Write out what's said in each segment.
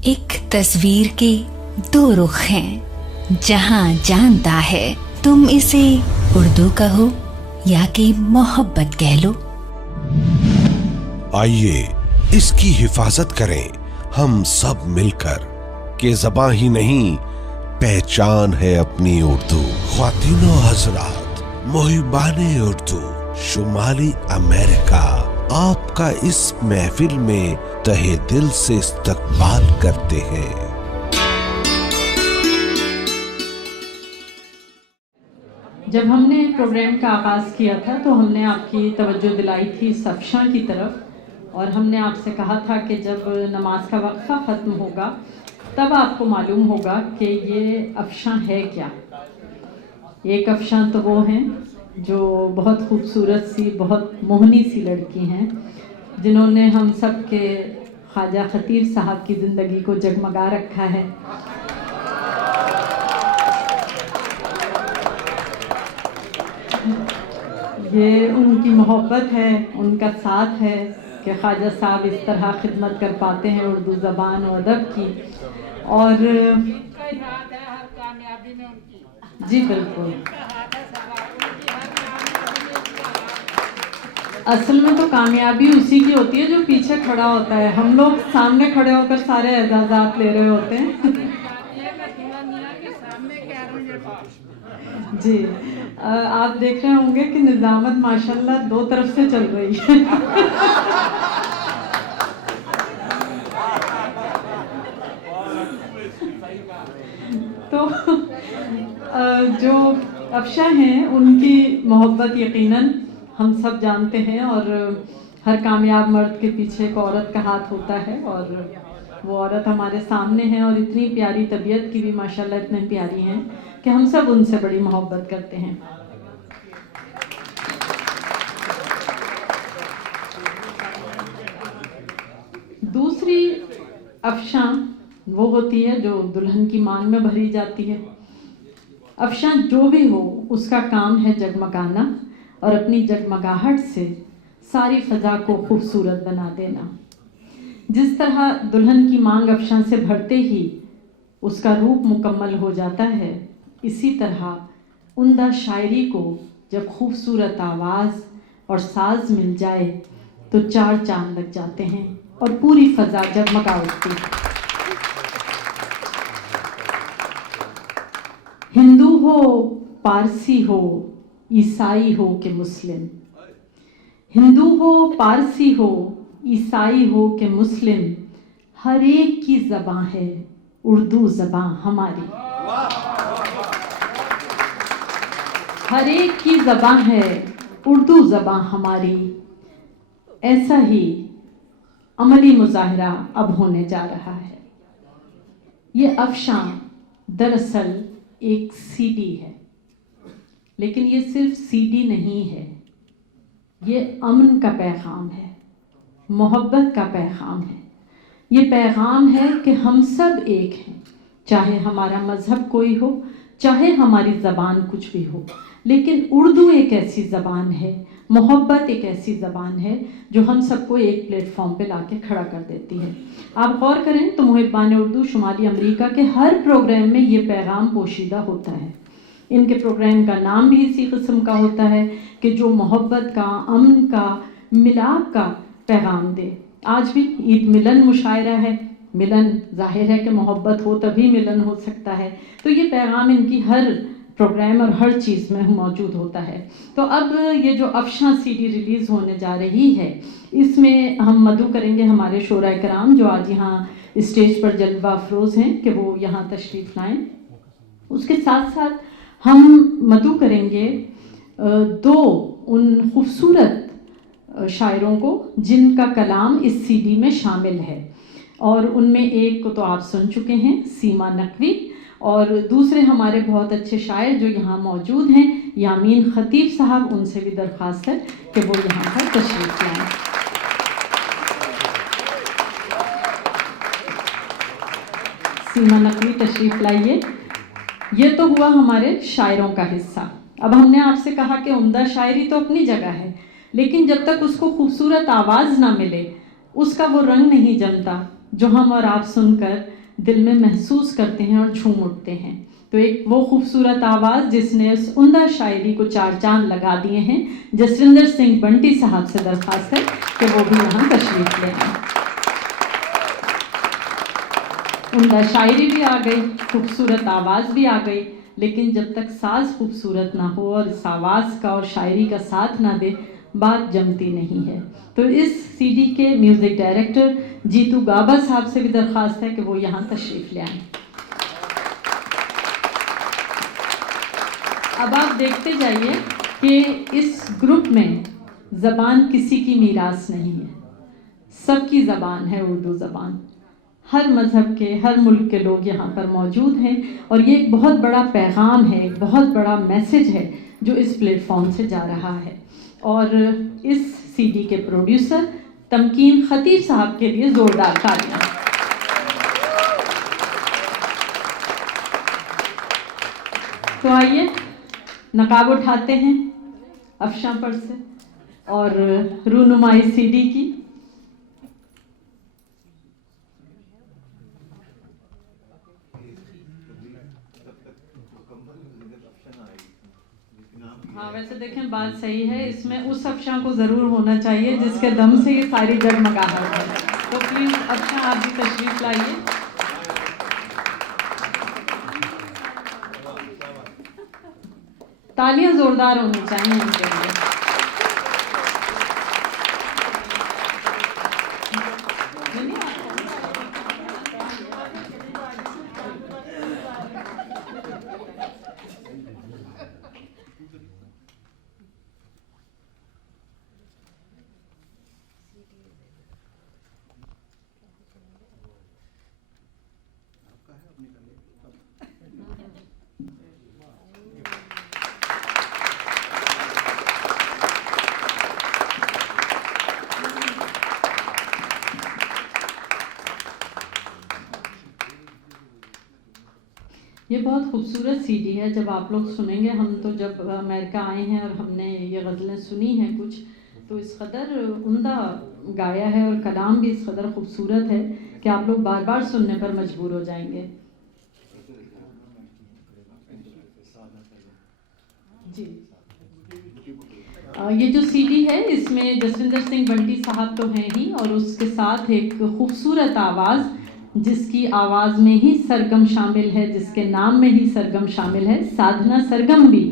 एक तस्वीर के दो रुख हैं, जहां जानता है तुम इसे उर्दू कहो या कि मोहब्बत कह लो। आइए इसकी हिफाजत करें हम सब मिलकर, कि ज़बां ही नहीं पहचान है अपनी उर्दू। ख्वातीनो हजरात, मुहिबाने उर्दू शुमाली अमेरिका आपका इस महफिल में तहे दिल से इस्तकबाल करते हैं। जब हमने प्रोग्राम का आगाज़ किया था तो हमने आपकी तवज्जो दिलाई थी सफ़शा की तरफ, और हमने आपसे कहा था कि जब नमाज का वक्फा ख़त्म होगा तब आपको मालूम होगा कि ये अफ़शा है क्या। एक अफ़शा तो वो हैं जो बहुत खूबसूरत सी, बहुत मोहनी सी लड़की हैं, जिन्होंने हम सब के ख्वाजा खतीब साहब की ज़िंदगी को जगमगा रखा है। ये उनकी मोहब्बत है, उनका साथ है कि ख्वाजा साहब इस तरह खिदमत कर पाते हैं उर्दू ज़बान और अदब की। और जी बिल्कुल, असल में तो कामयाबी उसी की होती है जो पीछे खड़ा होता है। हम लोग सामने खड़े होकर सारे एजाज़ात ले रहे होते हैं। जी, आप देख रहे होंगे कि निज़ामत माशाल्लाह दो तरफ से चल रही है। तो जो अफ़शा हैं उनकी मोहब्बत यकीनन हम सब जानते हैं, और हर कामयाब मर्द के पीछे एक औरत का हाथ होता है, और वो औरत हमारे सामने है, और इतनी प्यारी तबीयत की भी माशाल्लाह इतनी प्यारी हैं कि हम सब उनसे बड़ी मोहब्बत करते हैं। दूसरी अफ़शा वो होती है जो दुल्हन की मांग में भरी जाती है। अफ़शा जो भी हो उसका काम है जगमगाना, और अपनी जगमगाहट से सारी फ़ज़ा को खूबसूरत बना देना। जिस तरह दुल्हन की मांग अफ़शा से भरते ही उसका रूप मुकम्मल हो जाता है, इसी तरह उम्दा शायरी को जब खूबसूरत आवाज़ और साज मिल जाए तो चार चांद लग जाते हैं और पूरी फ़ज़ा जगमगा उठती है। हिंदू हो, पारसी हो, ईसाई हो कि मुस्लिम, हिंदू हो, पारसी हो, ईसाई हो कि मुस्लिम, हर एक की ज़बां है उर्दू ज़बां हमारी। हर एक की ज़बां है उर्दू ज़बां हमारी। ऐसा ही अमली मुज़ाहरा अब होने जा रहा है। ये अफ़शा दरअसल एक सीडी है, लेकिन ये सिर्फ सीडी नहीं है, ये अमन का पैगाम है, मोहब्बत का पैगाम है। ये पैगाम है कि हम सब एक हैं, चाहे हमारा मज़हब कोई हो, चाहे हमारी ज़बान कुछ भी हो, लेकिन उर्दू एक ऐसी ज़बान है, मोहब्बत एक ऐसी ज़बान है जो हम सबको एक प्लेटफॉर्म पे लाके खड़ा कर देती है। आप गौर करें तो मुहिब्बान उर्दू शुमाली अमेरिका के हर प्रोग्राम में ये पैगाम पोशीदा होता है। इनके प्रोग्राम का नाम भी इसी किस्म का होता है कि जो मोहब्बत का, अमन का, मिलाप का पैगाम दे। आज भी ईद मिलन मुशायरा है, मिलन जाहिर है कि मोहब्बत हो तभी मिलन हो सकता है, तो ये पैगाम इनकी हर प्रोग्राम और हर चीज़ में मौजूद होता है। तो अब ये जो अफ़शा सीडी रिलीज़ होने जा रही है, इसमें हम मदू करेंगे हमारे शोरा कराम जो आज यहाँ स्टेज पर जलवा अफरोज़ हैं कि वो यहाँ तशरीफ़ लाएँ। उसके साथ साथ हम मदू करेंगे दो उन खूबसूरत शायरों को जिनका कलाम इस सीडी में शामिल है, और उनमें एक को तो आप सुन चुके हैं, सीमा नकवी, और दूसरे हमारे बहुत अच्छे शायर जो यहाँ मौजूद हैं, यामीन खतीब साहब, उनसे भी दरख्वास्त है कि वो यहाँ पर तशरीफ़ लाएँ। सीमा नकवी तशरीफ़ लाइए। ये तो हुआ हमारे शायरों का हिस्सा। अब हमने आपसे कहा कि उम्दा शायरी तो अपनी जगह है, लेकिन जब तक उसको खूबसूरत आवाज़ ना मिले उसका वो रंग नहीं जमता जो हम और आप सुनकर दिल में महसूस करते हैं और झूम उठते हैं। तो एक वो खूबसूरत आवाज़ जिसने उस उम्दा शायरी को चार चांद लगा दिए हैं, जसविंदर सिंह बंटी साहब से दरख्वास्त है कि वो भी यहाँ तशरीफ ले आएं। उम्दा शायरी भी आ गई, खूबसूरत आवाज़ भी आ गई, लेकिन जब तक साज खूबसूरत ना हो और इस आवाज़ का और शायरी का साथ ना दे, बात जमती नहीं है। तो इस सीडी के म्यूज़िक डायरेक्टर जीतू गाबा साहब से भी दरख्वास्त है कि वो यहाँ तशरीफ़ ले आएं। अब आप देखते जाइए कि इस ग्रुप में ज़बान किसी की मीरास नहीं है, सबकी ज़बान है उर्दू ज़बान। हर मज़हब के, हर मुल्क के लोग यहाँ पर मौजूद हैं और ये एक बहुत बड़ा पैगाम है, एक बहुत बड़ा मैसेज है जो इस प्लेटफॉर्म से जा रहा है। और इस सीडी के प्रोड्यूसर तमकीन खतीब साहब के लिए ज़ोरदार तालियां। तो आइए नकाब उठाते हैं अफशां पर से और रूनुमाई सीडी की। हाँ, वैसे देखें बात सही है, इसमें उस अफशां को ज़रूर होना चाहिए जिसके दम से ये सारी जगमगाहट है। तो प्लीज़ अफशां आप भी तशरीफ़ लाइए। तालियां ज़ोरदार होनी चाहिए इनके लिए। ये बहुत खूबसूरत सीडी है। जब आप लोग सुनेंगे, हम तो जब अमेरिका आए हैं और हमने ये गज़लें सुनी हैं कुछ, तो इस कदर उम्दा गाया है और कलाम भी इस कदर खूबसूरत है कि आप लोग बार बार सुनने पर मजबूर हो जाएंगे। जी, ये जो सीडी है इसमें जसविंदर सिंह बंटी साहब तो हैं ही, और उसके साथ एक खूबसूरत आवाज़ जिसकी आवाज़ में ही सरगम शामिल है, जिसके नाम में ही सरगम शामिल है, साधना सरगम भी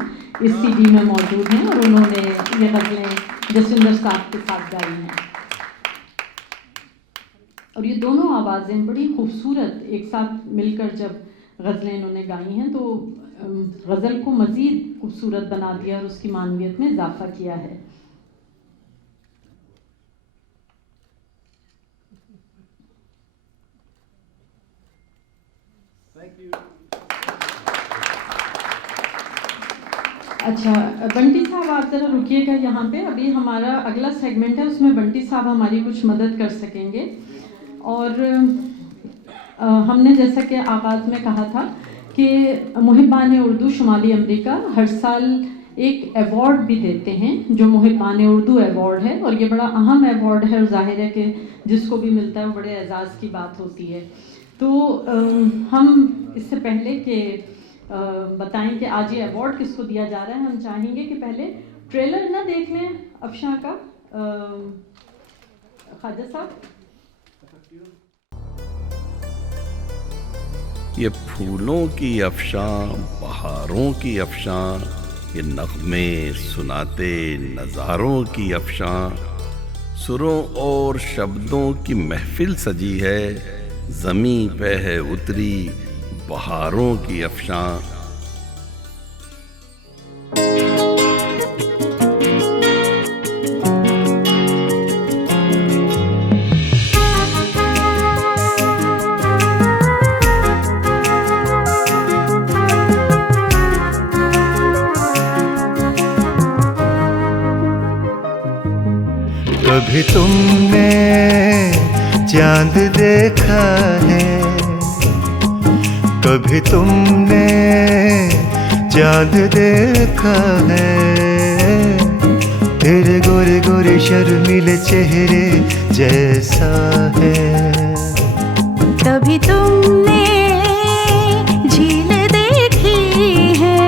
इस सीडी में मौजूद हैं और उन्होंने ये गज़लें जसविंदर साहब के साथ गाई हैं। और ये दोनों आवाज़ें बड़ी खूबसूरत एक साथ मिलकर जब गज़लें इन्होंने गाई हैं तो गज़ल को मज़ीद खूबसूरत बना दिया और उसकी मानवियत में इजाफा किया है। अच्छा, बंटी साहब आप ज़रा रुकिएगा यहाँ पे, अभी हमारा अगला सेगमेंट है, उसमें बंटी साहब हमारी कुछ मदद कर सकेंगे। और हमने जैसा कि आगाज़ में कहा था कि मुहिब्बान उर्दू शुमाली अमेरिका हर साल एक अवार्ड भी देते हैं जो मुहिब्बान उर्दू अवार्ड है, और ये बड़ा अहम अवार्ड है और जाहिर है कि जिसको भी मिलता है वो बड़े एजाज़ की बात होती है। तो हम इससे पहले कि बताएं कि आज ये अवार्ड किसको दिया जा रहा है, हम चाहेंगे कि पहले ट्रेलर ना देख लें अफशां का। ख्वाजा साहब, ये फूलों की अफशां, बहारों की अफशां, ये नग़्मे सुनाते नज़ारों की अफशां, सुरों और शब्दों की महफिल सजी है, ज़मीं पे है उतरी बहारों की अफशां। कभी तुमने चांद देखा है, कभी तुमने चांद देखा है, तेरे गोरे गोरे शर्मीले चेहरे जैसा है। कभी तुमने झील देखी है,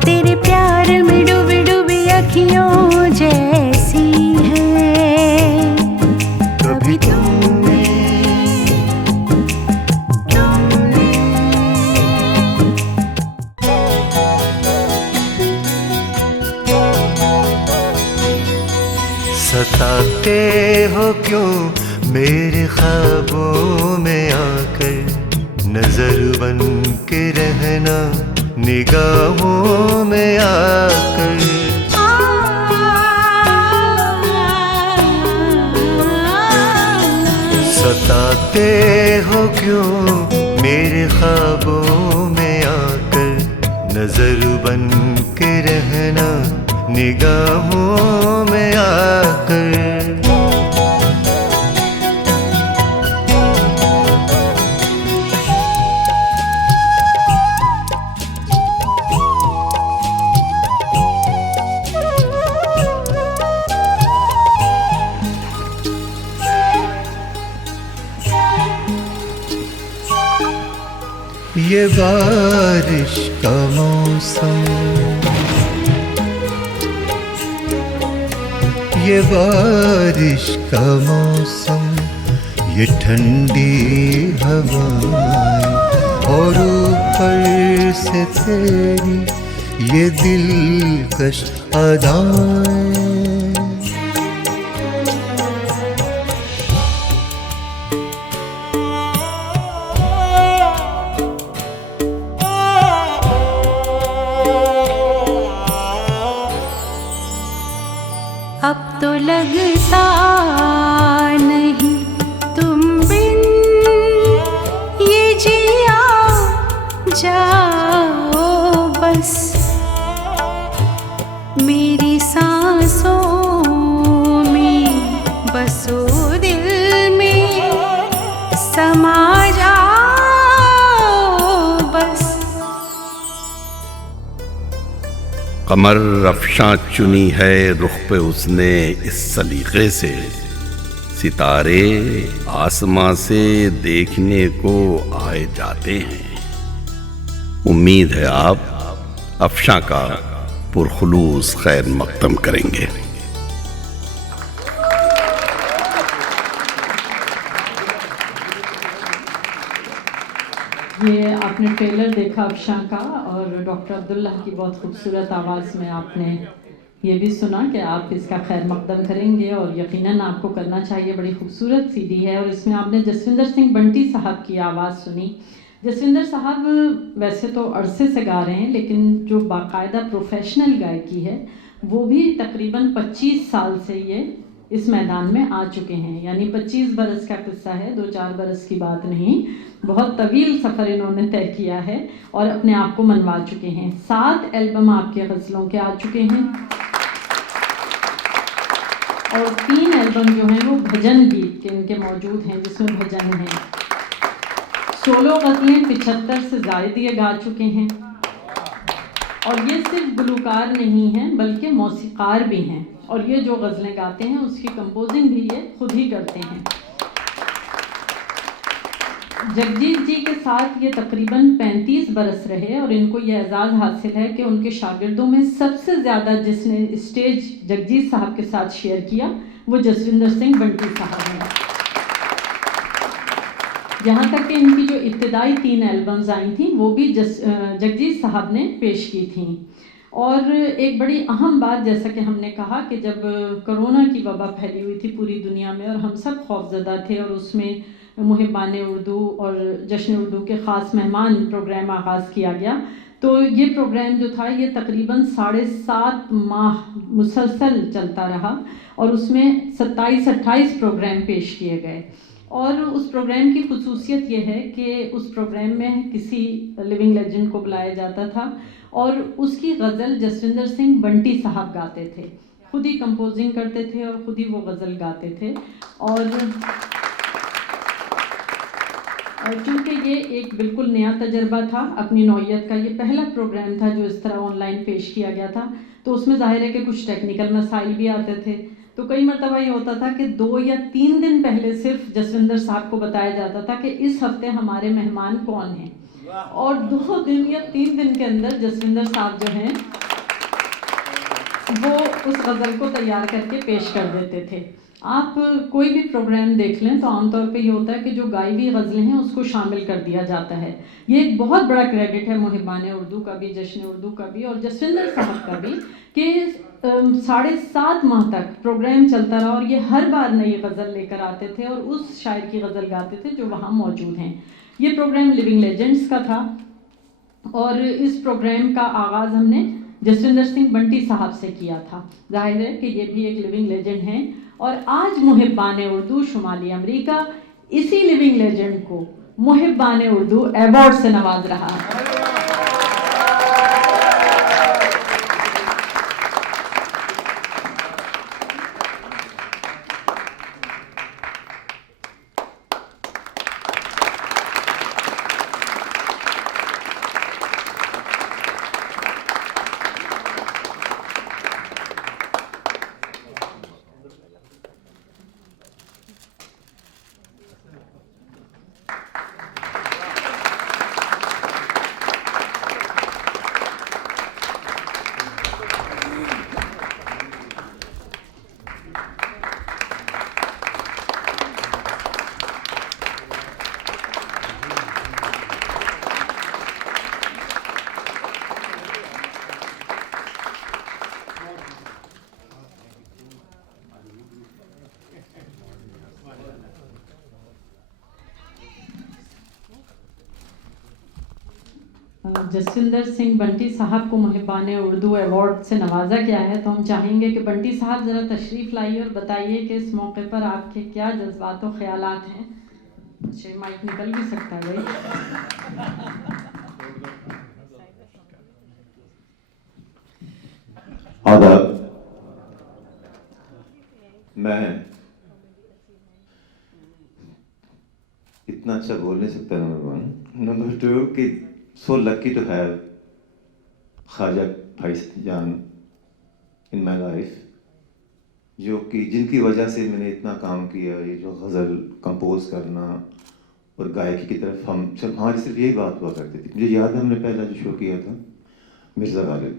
तेरे प्यार में डूबी डूबी अखियों जैसी है। कभी तुमने सताते हो क्यों मेरे ख्वाबों में आकर, नजर बन के रहना निगाहों में आकर। सताते हो क्यों मेरे ख्वाबों में आकर, नजर बन के रहना निगाहों में आकर। ये बारिश का मौसम, ये बारिश का मौसम, ये ठंडी हवाएं और ऊपर से तेरी ये दिलकश अदाएं। अब तो लगता नहीं तुम बिन ये जिया जाओ बस, मेरी सांसों में बसो, दिल में समा जाओ बस। कमर अफशां चुनी है रुख पे उसने इस सलीके से, सितारे आसमां से देखने को आए जाते हैं। उम्मीद है आप अफशां का पुरखुलूस खैर मकदम करेंगे। ये आपने ट्रेलर देखा अफशां का, और डॉक्टर अब्दुल्ला की बहुत खूबसूरत आवाज़ में आपने ये भी सुना कि आप इसका खैर मकदम करेंगे, और यकीनन आपको करना चाहिए। बड़ी खूबसूरत सीडी है, और इसमें आपने जसविंदर सिंह बंटी साहब की आवाज़ सुनी। जसविंदर साहब वैसे तो अरसे से गा रहे हैं, लेकिन जो बाकायदा प्रोफेशनल गायकी है वो भी तकरीबन 25 साल से ये इस मैदान में आ चुके हैं। यानी 25 बरस का किस्सा है, 2-4 बरस की बात नहीं। बहुत तवील सफ़र इन्होंने तय किया है और अपने आप को मनवा चुके हैं। 7 एल्बम आपके गज़लों के आ चुके हैं, और 3 एल्बम जो हैं वो भजन गीत के इनके मौजूद हैं, जिसमें भजन हैं। सोलो गज़लें 75 से ज़ायद ये गा चुके हैं, और ये सिर्फ गुलूकार नहीं हैं बल्कि मौसीकार भी हैं, और ये जो गज़लें गाते हैं उसकी कंपोजिंग भी ये खुद ही करते हैं। जगजीत जी के साथ ये तकरीबन 35 बरस रहे, और इनको ये एजाज़ हासिल है कि उनके शागिर्दों में सबसे ज़्यादा जिसने स्टेज जगजीत साहब के साथ शेयर किया वो जसविंदर सिंह बंटी साहब हैं। यहाँ तक कि इनकी जो इब्तिदाई 3 एल्बम्स आई थी वो भी जगजीत साहब ने पेश की थी। और एक बड़ी अहम बात, जैसा कि हमने कहा कि जब कोरोना की वबा फैली हुई थी पूरी दुनिया में और हम सब खौफजदा थे, और उसमें मुहिब्बान उर्दू और जश्न उर्दू के ख़ास मेहमान प्रोग्राम आगाज़ किया गया, तो ये प्रोग्राम जो था ये तकरीबन 7.5 माह मुसलसल चलता रहा, और उसमें 27-28 प्रोग्राम पेश किए गए। और उस प्रोग्राम की खुसूसियत ये है कि उस प्रोग्राम में किसी लिविंग लेजेंड को बुलाया जाता था, और उसकी गज़ल जसविंदर सिंह बंटी साहब गाते थे, खुद ही कंपोजिंग करते थे और ख़ुद ही वो गज़ल गाते थे। और चूँकि ये एक बिल्कुल नया तजर्बा था अपनी नौइयत का, ये पहला प्रोग्राम था जो इस तरह ऑनलाइन पेश किया गया था, तो उसमें ज़ाहिर है कि कुछ टेक्निकल मसाइल भी आते थे। तो कई मरतबा ये होता था कि 2 या 3 दिन पहले सिर्फ जसविंदर साहब को बताया जाता था कि इस हफ्ते हमारे मेहमान कौन हैं, और 2 दिन या 3 दिन के अंदर जसविंदर साहब जो हैं वो उस गज़ल को तैयार करके पेश कर देते थे। आप कोई भी प्रोग्राम देख लें तो आमतौर पे ये होता है कि जो गाई हुई गज़लें हैं उसको शामिल कर दिया जाता है। ये एक बहुत बड़ा क्रेडिट है मुहिबान उर्दू का भी, जश्न उर्दू का भी और जसविंदर साहब का भी कि 7.5 माह तक प्रोग्राम चलता रहा और ये हर बार नई गज़ल लेकर आते थे और उस शायर की गज़ल गाते थे जो वहाँ मौजूद हैं। ये प्रोग्राम लिविंग लेजेंड्स का था और इस प्रोग्राम का आगाज़ हमने जसविंदर सिंह बंटी साहब से किया था। जाहिर है कि ये भी एक लिविंग लेजेंड हैं और आज मुहिबान उर्दू शुमाली अमेरिका इसी लिविंग लेजेंड को मुहिबान उर्दू अवार्ड से नवाज रहा है। जसविंदर सिंह बंटी साहब को मुहिबान उर्दू अवार्ड से नवाजा गया है, तो हम चाहेंगे कि बंटी साहब ज़रा तशरीफ़ लाइए और बताइए कि इस मौके पर आपके क्या जज्बात और ख़यालात हैं। अच्छा, माइक निकल भी सकता है भाई। आदाब, मैं इतना अच्छा बोल नहीं सकता। नंबर 1, नंबर 2 कि so lucky to have Khwaja भाईजान in my life, जो कि जिनकी वजह से मैंने इतना काम किया। ये जो गज़ल कंपोज करना और गायकी की तरफ हमारी सिर्फ यही बात हुआ करती थी। मुझे याद है हमने पहला जो शो किया था मिर्ज़ा गालिब,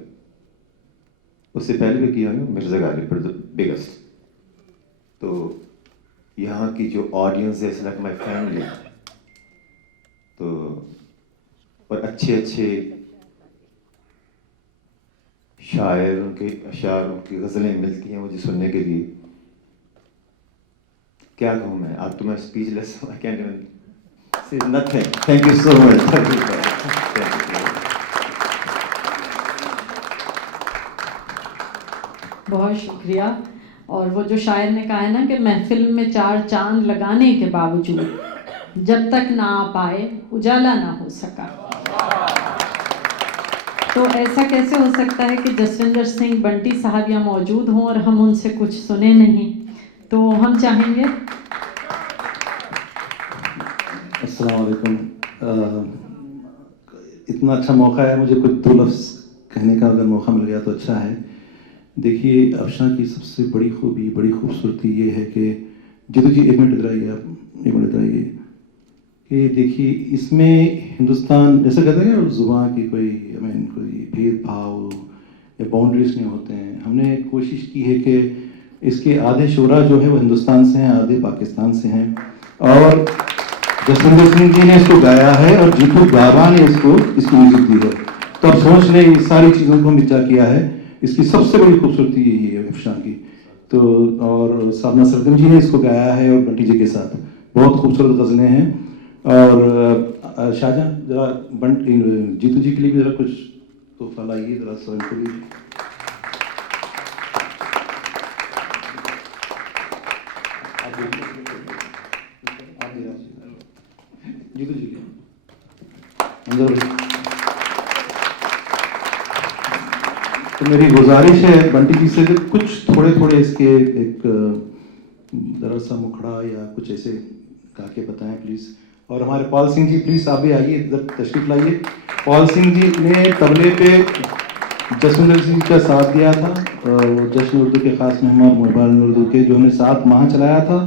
उससे पहले भी किया है मिर्ज़ा गालिब पर बिगेस्ट। तो यहाँ की जो ऑडियंस है इट्स लाइक माय फैमिली। तो और अच्छे अच्छे शायर, उनके अशार, उनकी गज़लें मिलती हैं मुझे सुनने के लिए। क्या कहूँ मैं, आप तो मैं स्पीचलेस हूँ। आई कैंट इवन से nothing. Thank you so much. बहुत शुक्रिया। और वो जो शायर ने कहा है ना कि महफिल में 4 चांद लगाने के बावजूद जब तक ना आ पाए उजाला ना हो सका, तो ऐसा कैसे हो सकता है कि जसविंदर सिंह बंटी साहब यहाँ मौजूद हों और हम उनसे कुछ सुने नहीं। तो हम चाहेंगे। अस्सलाम वालेकुम। इतना अच्छा मौका है, मुझे कुछ 2 लफ्ज़ कहने का अगर मौका मिल गया तो अच्छा है। देखिए, अफशां की सबसे बड़ी खूबी, बड़ी खूबसूरती ये है कि जिदू जी एक मिनट इधर आइए, आप एक मिनट इधर आइए, कि देखिए इसमें हिंदुस्तान जैसे कहते हैं ना ज़ुबान की कोई कोई भेदभाव या बाउंड्रीज नहीं होते हैं। हमने कोशिश की है कि इसके आधे शुरा जो है वो हिंदुस्तान से हैं, आधे पाकिस्तान से हैं। और जसविंदर सिंह जी ने इसको गाया है और जीतू बाबा ने इसकी म्यूजिक दी है। तो अब सोच ने इस सारी चीज़ों को मिर्जा किया है। इसकी सबसे बड़ी खूबसूरती यही है अफशां की। तो और साबना सरगम जी ने इसको गाया है और बंटी जी के साथ बहुत खूबसूरत गज़लें हैं। और शाहजहां जरा जीतू जी के लिए भी ज़रा कुछ तोहफा लाइए, ज़रा स्वयं को भी। जीतू जी तो मेरी गुजारिश है बंटी जी से कुछ थोड़े इसके एक ज़रा सा मुखड़ा या कुछ ऐसे गा के बताएं प्लीज़। और हमारे पॉल सिंह जी प्लीज़ आप भी आइए, इधर तशरीफ लाइए। पॉल सिंह जी ने तबले पे जसविंदर जी का साथ दिया था, वो जश्न उर्दू के ख़ास मेहमान मोहबान उर्दू के, जो हमने 7 माह चलाया था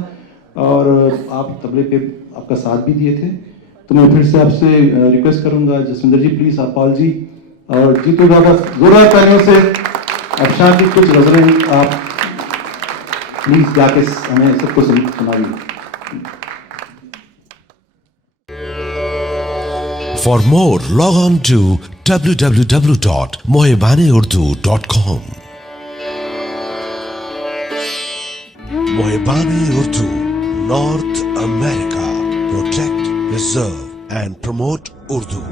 और आप तबले पे आपका साथ भी दिए थे। तो मैं फिर से आपसे रिक्वेस्ट करूंगा जसविंदर जी, प्लीज़ आप पॉल जी और जीतू बाबा जोरदार तालियों से अफशां की कुछ गज़लें आप प्लीज़ जाके हमें सबको सुनाइए। For more, log on to www.mohibaneurdu.com. Mohibane Urdu, North America. Protect, preserve and promote Urdu.